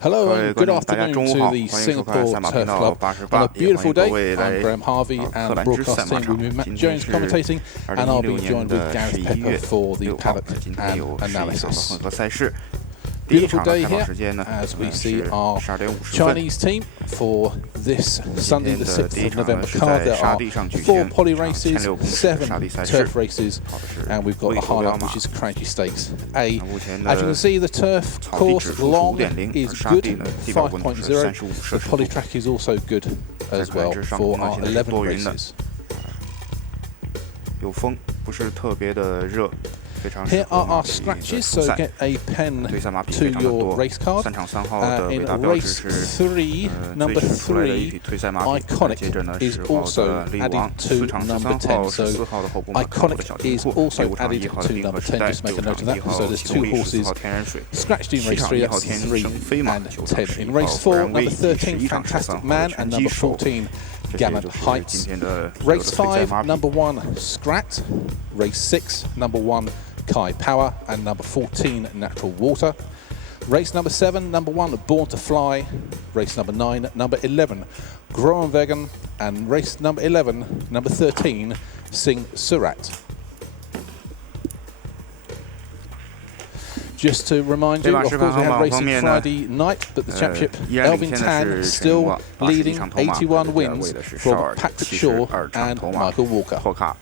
Hello and good afternoon to the Singapore Turf Club. On a beautiful day, I'm Graham Harvey and the broadcast team will be Matt Jones commentating, and I'll be joined with Gareth Pepper for the paddock and analysis. Beautiful day here as we see our Chinese team for this Sunday the 6th of November card. There are 4 poly races, 7 turf races, and we've got the highlight which is Cranky Stakes A. As you can see, the turf course long is good, 5.0. The poly track is also good as well for our 11 races. Here are our scratches, so get a pen to your race card. In race 3, number 3, Iconic is also added to number 10. So Iconic is also added to number 10, just make a note of that. So there's 2 horses scratched in race 3, that's 3 and 10. In race 4, number 13, Fantastic Man, and number 14, Gallant Heights. Race 5, number 1, Scrat. Race 6, number 1, Kai Power, and number 14, Natural Water. Race number 7, number 1, Born to Fly. Race number 9, number 11, Groenwegen, and race number 11, number 13, Sing Surat. Just to remind you, of course, we had racing Friday night, but the championship, Elvin Tan still leading, 81 wins from Patrick Shaw and Michael Walker.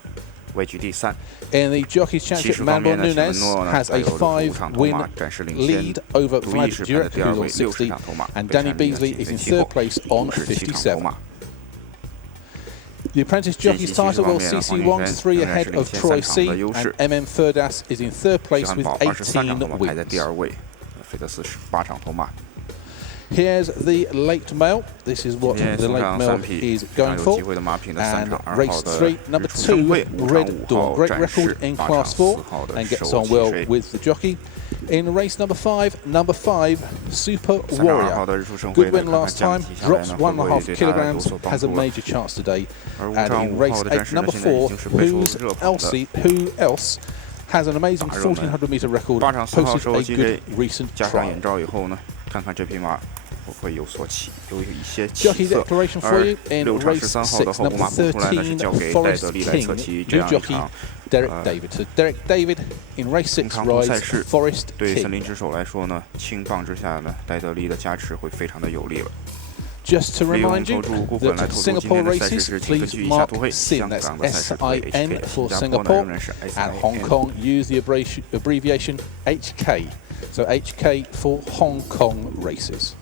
In the Jockeys Championship, Manuel Nunes has a 5-win lead over Vlad Jurek, who's on 60, and Danny Beasley is in 3rd place on 57. The Apprentice Jockeys title, well, CC Wong's 3 ahead of Troy C, and MM Ferdas is in 3rd place with 18 wins. Here's the late mail. This is what the late mail is going for. And race 3, number 2, Red Dawn. Great record in Class 4 and gets on well with the jockey. In race number 5, number 5, Super Warrior. Good win last time, drops 1.5 kilograms, has a major chance today. And in race 8, number 4, Who Else has an amazing 1400 meter record, posted a good recent trial. Jockey declaration for you in race 6, number 13, Forest King, new jockey Derek David. So Derek David in race 6 rides Forest King. Just to remind you that Singapore races, please mark SIN, that's S-I-N for Singapore, and Hong Kong use the abbreviation HK. So HK for Hong Kong races.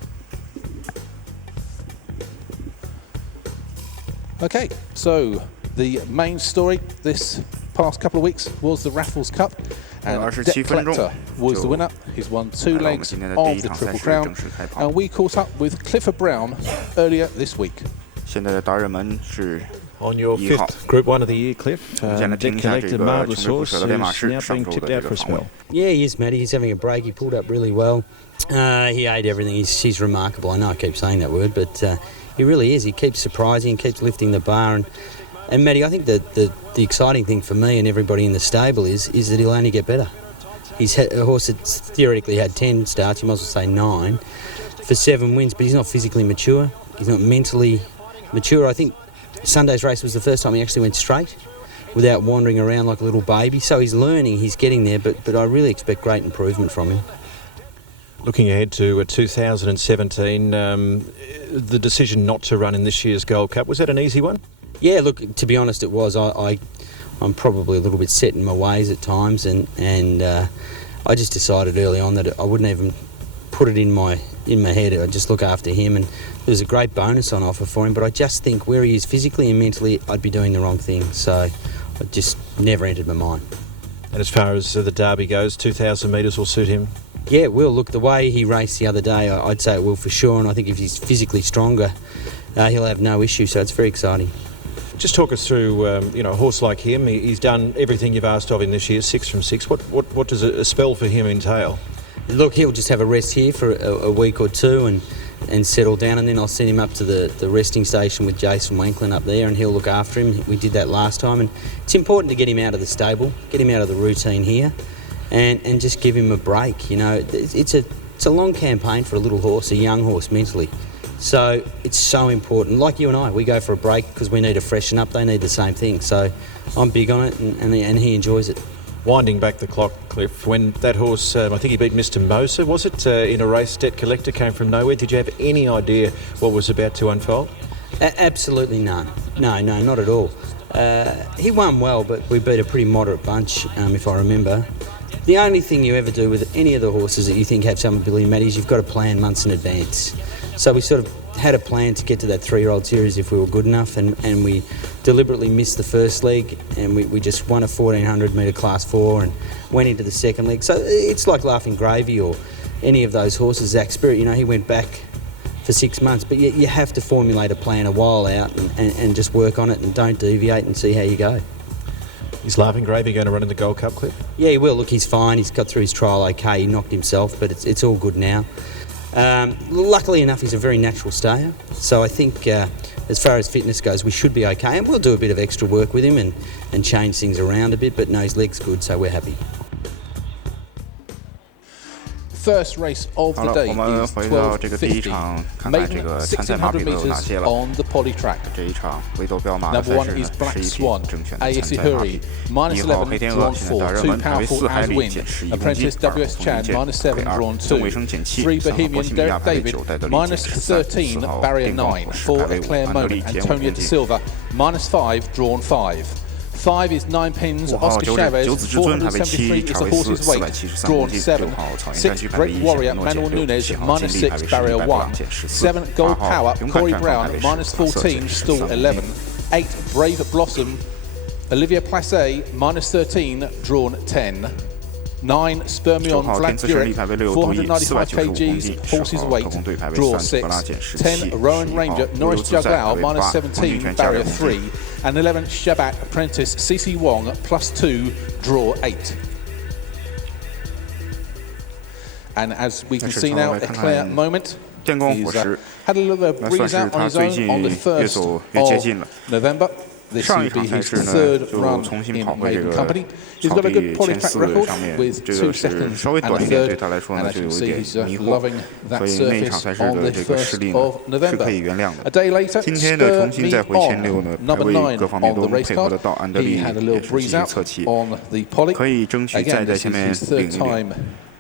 Okay, so the main story this past couple of weeks was the Raffles Cup, and Deck Collector was the winner. He's won 2 legs of the Triple Crown, and we caught up with Clifford Brown earlier this week. On your 5th Group 1 of the year, Cliff, Deck Collector, marvellous horse, who's now being tipped out for a spell. Yeah, he is, Matty. He's having a break. He pulled up really well. He ate everything. He's remarkable. I know I keep saying that word, but he really is. He keeps surprising, keeps lifting the bar. And Matty, I think that the exciting thing for me and everybody in the stable is that he'll only get better. He's a horse that's theoretically had 10 starts, you might as well say 9, for 7 wins, but he's not physically mature. He's not mentally mature. I think Sunday's race was the first time he actually went straight without wandering around like a little baby. So he's learning, he's getting there, but I really expect great improvement from him. Looking ahead to 2017, the decision not to run in this year's Gold Cup, was that an easy one? Yeah, look, to be honest, it was. I'm probably a little bit set in my ways at times, and I just decided early on that I wouldn't even put it in my head. I'd just look after him, and there was a great bonus on offer for him, but I just think where he is physically and mentally, I'd be doing the wrong thing, so it just never entered my mind. And as far as the Derby goes, 2,000 metres will suit him? Yeah, it will. Look, the way he raced the other day, I'd say it will for sure, and I think if he's physically stronger, he'll have no issue, so it's very exciting. Just talk us through, a horse like him. He's done everything you've asked of him this year, 6 from 6. What does a spell for him entail? Look, he'll just have a rest here for a week or 2 and settle down, and then I'll send him up to the resting station with Jason Wanklin up there, and he'll look after him. We did that last time, and it's important to get him out of the stable, get him out of the routine here, and just give him a break. You know, it's it's a long campaign for a little horse, a young horse mentally. So it's so important. Like you and I, we go for a break because we need to freshen up. They need the same thing. So I'm big on it, and he enjoys it. Winding back the clock, Cliff, when that horse, I think he beat Mr. Moser, was it, in a race, Debt Collector, came from nowhere. Did you have any idea what was about to unfold? Absolutely none. No, not at all. He won well, but we beat a pretty moderate bunch, if I remember. The only thing you ever do with any of the horses that you think have some ability, Matty, is you've got to plan months in advance. So we sort of had a plan to get to that 3-year-old series if we were good enough, and we deliberately missed the first leg, and we just won a 1400 metre class 4 and went into the second leg. So it's like Laughing Gravy or any of those horses. Zach Spirit, he went back for 6 months, but you have to formulate a plan a while out and just work on it and don't deviate and see how you go. Is Laughing Gravy going to run in the Gold Cup, Cliff? Yeah, he will. Look, he's fine. He's got through his trial okay. He knocked himself, but it's all good now. Luckily enough, he's a very natural stayer, so I think as far as fitness goes, we should be okay, and we'll do a bit of extra work with him and change things around a bit, but no, his leg's good, so we're happy. First race of the day is 12:50. Maiden 1600 metres on the poly track. Number 1 is Black Swan, ASC Hurry, -11, drawn 4, 2 Powerful as Win, Apprentice WS Chan, -7, drawn 2, 3 Bohemian Derek David, -13, Barrier 9, 4 Eclair Moment, Antonia De Silva, -5, drawn 5. 5 is 9 pins, Oscar Chavez, 473 is the horse's weight, drawn 7. 6, Great Warrior, Manuel Nunez, -6, Barrier 1. 7, Gold Power, Corey Brown, -14, Stall 11. 8, Brave Blossom, Olivia Placé, -13, drawn 10. 9, Spermion, Vlad Jurek, 495 kgs, horse's weight, draw 6. 10, Rowan Ranger, Norris Jagao, -17, barrier 3. And 11, Shabat, Apprentice, CC Wong, +2, draw 8. And as we can see now, Eclair Moment, he's had a little bit of breeze out on his own on the 1st of November. This will be his 3rd run in maiden company. He's got a good poly track record with 2 seconds and a 3rd, and as you can see, he's loving that surface on the 1st of November. A day later, Spur Me On, number 9 on the race card. He had a little breeze out on the poly. Again, this is his 3rd time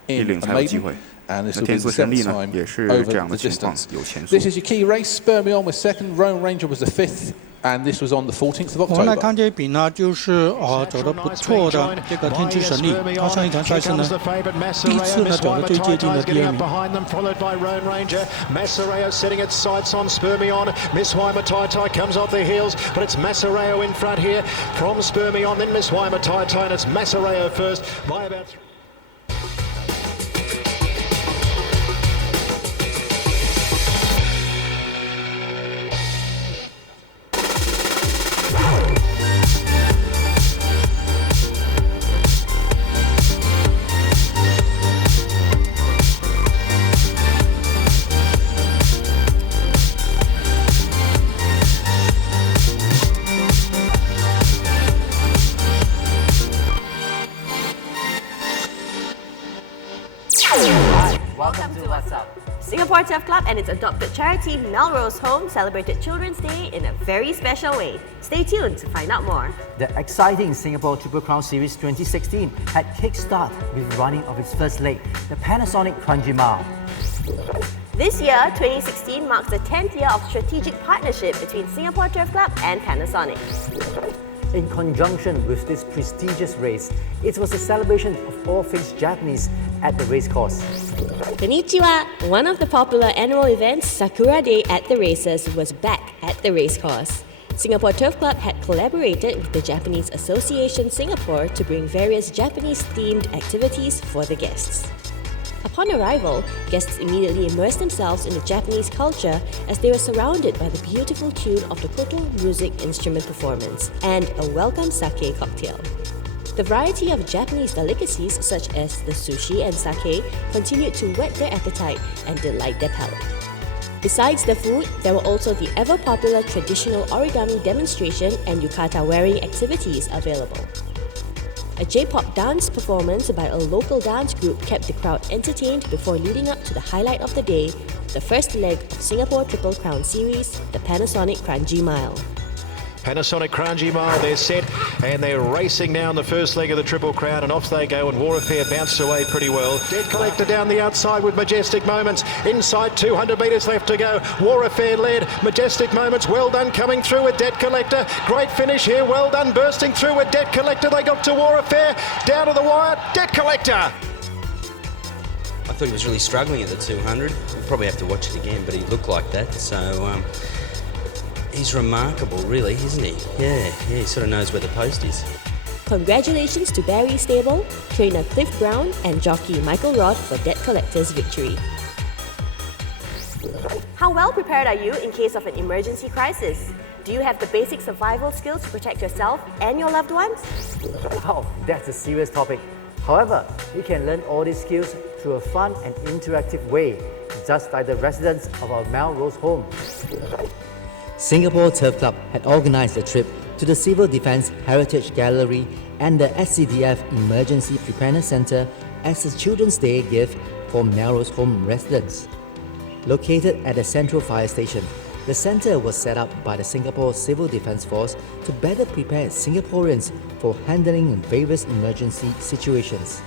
in a maiden, and this will be the 7th time over the distance. This is your key race. Spur Me On was 2nd, Rowan Ranger was the 5th. And this was on the 14th of October. 我们来看这比呢，就是走得不错的这个天之神力。他上一场赛事呢，第一次呢走得最接近的第2名。 Followed by Roan Ranger, Massereo setting its sights on Spermion. Miss Weimer Tai Tai comes off the heels, but it's Massereo in front here from Spermion, then Miss Weimer Tai Tai, and it's Massereo first by about 3. Welcome to What's Up. Singapore Turf Club and its adopted charity Melrose Home celebrated Children's Day in a very special way. Stay tuned to find out more. The exciting Singapore Triple Crown Series 2016 had kick-start with running of its first leg, the Panasonic Crunchy Mile. This year, 2016, marks the 10th year of strategic partnership between Singapore Turf Club and Panasonic. In conjunction with this prestigious race, it was a celebration of all things Japanese at the racecourse. Konnichiwa! One of the popular annual events, Sakura Day at the Races, was back at the racecourse. Singapore Turf Club had collaborated with the Japanese Association Singapore to bring various Japanese-themed activities for the guests. Upon arrival, guests immediately immersed themselves in the Japanese culture as they were surrounded by the beautiful tune of the koto music instrument performance and a welcome sake cocktail. The variety of Japanese delicacies such as the sushi and sake continued to whet their appetite and delight their palate. Besides the food, there were also the ever-popular traditional origami demonstration and yukata wearing activities available. A J-pop dance performance by a local dance group kept the crowd entertained before leading up to the highlight of the day, the first leg of Singapore Triple Crown Series, the Panasonic Kranji Mile. Panasonic Kranji Mile, they're set and they're racing down the first leg of the Triple Crown, and off they go, and War Affair bounced away pretty well. Dead Collector down the outside with Majestic Moments. Inside 200 metres left to go. War Affair led. Majestic Moments, well done coming through with Dead Collector. Great finish here, well done bursting through with Dead Collector. They got to War Affair, down to the wire, Dead Collector. I thought he was really struggling at the 200. We'll probably have to watch it again, but he looked like that, so he's remarkable, really, isn't he? Yeah, he sort of knows where the post is. Congratulations to Barry Stable, trainer Cliff Brown and jockey Michael Roth for Dead Collector's victory. How well prepared are you in case of an emergency crisis? Do you have the basic survival skills to protect yourself and your loved ones? Wow, that's a serious topic. However, you can learn all these skills through a fun and interactive way, just like the residents of our Melrose home. Singapore Turf Club had organised a trip to the Civil Defence Heritage Gallery and the SCDF Emergency Preparedness Centre as a Children's Day gift for Melrose home residents. Located at the Central Fire Station, the centre was set up by the Singapore Civil Defence Force to better prepare Singaporeans for handling various emergency situations.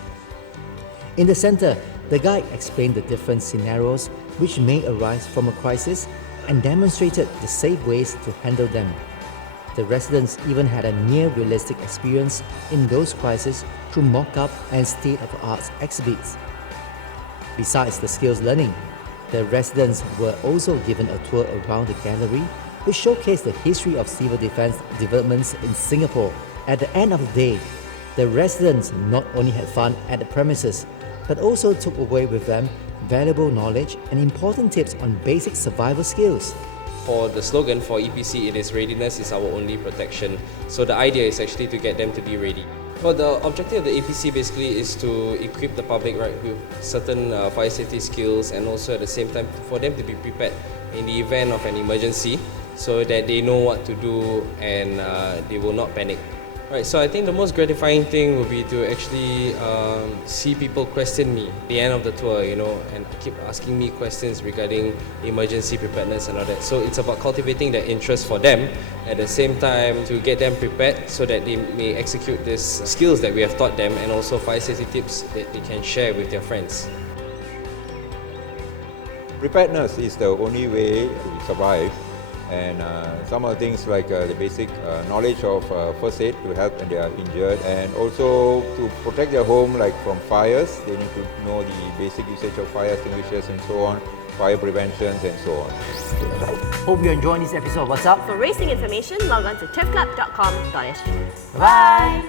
In the centre, the guide explained the different scenarios which may arise from a crisis and demonstrated the safe ways to handle them. The residents even had a near-realistic experience in those crises through mock-up and state-of-the-art exhibits. Besides the skills learning, the residents were also given a tour around the gallery, which showcased the history of civil defence developments in Singapore. At the end of the day, the residents not only had fun at the premises, but also took away with them valuable knowledge and important tips on basic survival skills. For the slogan for EPC, it is readiness is our only protection. So the idea is actually to get them to be ready. Well, the objective of the APC basically is to equip the public with certain fire safety skills, and also at the same time for them to be prepared in the event of an emergency so that they know what to do and they will not panic. Right, so I think the most gratifying thing would be to actually see people question me at the end of the tour, and keep asking me questions regarding emergency preparedness and all that. So it's about cultivating that interest for them, at the same time to get them prepared so that they may execute these skills that we have taught them, and also fire safety tips that they can share with their friends. Preparedness is the only way to survive. And some of the things like the basic knowledge of first aid to help when they are injured, and also to protect their home like from fires. They need to know the basic usage of fire extinguishers and so on, fire preventions and so on. Hope you're enjoying this episode of What's Up. For racing information, log on to turfclub.com.sg. Bye!